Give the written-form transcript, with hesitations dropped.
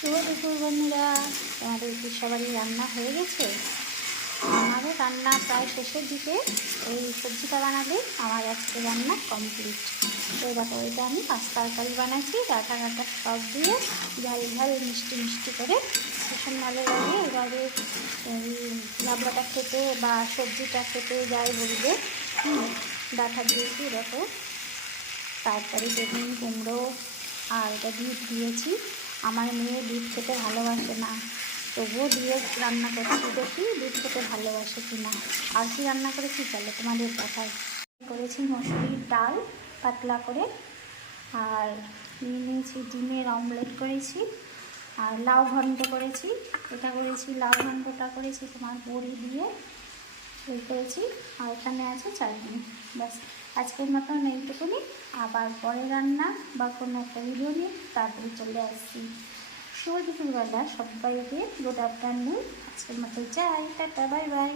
শুভ দুপুর বন্ধুরা, তোমাদের কি সবারই রান্না হয়ে গেছে? আমারও রান্না প্রায় শেষের দিকে। এই সবজিটা বানালে আমার আজকে রান্না কমপ্লিট। তো দেখো, এটা আমি পাস্তা তরকারি বানাচ্ছি, ডাঁটা কাটা সব দিয়ে ঝাল ঝাল মিষ্টি মিষ্টি করে ভীষণ ভালো লাগে। এবারে এই লাবড়াটা খেতে বা সবজিটা খেতে যাই বলবে। ডাঁটা দিয়েছি দেখো, তারপরে বেগুন কুমড়ো আর এটা বিট দিয়েছি। আমার মেয়ে বিট খেতে ভালোবাসে না, তবুও দিয়ে রান্না করছি, দেখি বিট খেতে ভালোবাসে কি না। আর কি রান্না করেছি চলো তোমাদের দেখাই। করেছি মসুরির ডাল পাতলা করে, আর নিয়ে নিয়েছি ডিমের অমলেট করেছি, আর লাউ ঘন্ট করেছি। এটা করেছি লাউ ঘন্টটা করেছি তোমার বড়ি দিয়ে করেছি, আর এখানে আছে চাটনি। ব্যাস, আজকের মতন এইটুকুনি। আবার পরে রান্না বা কোনো একটা ভিডিও নিয়ে তাড়াতাড়ি চলে আসছি। শুভ দুপুরবেলা সবাইকে, গুড আফটারনুন। আজকের মতো যাই, টাটা, বাই বাই।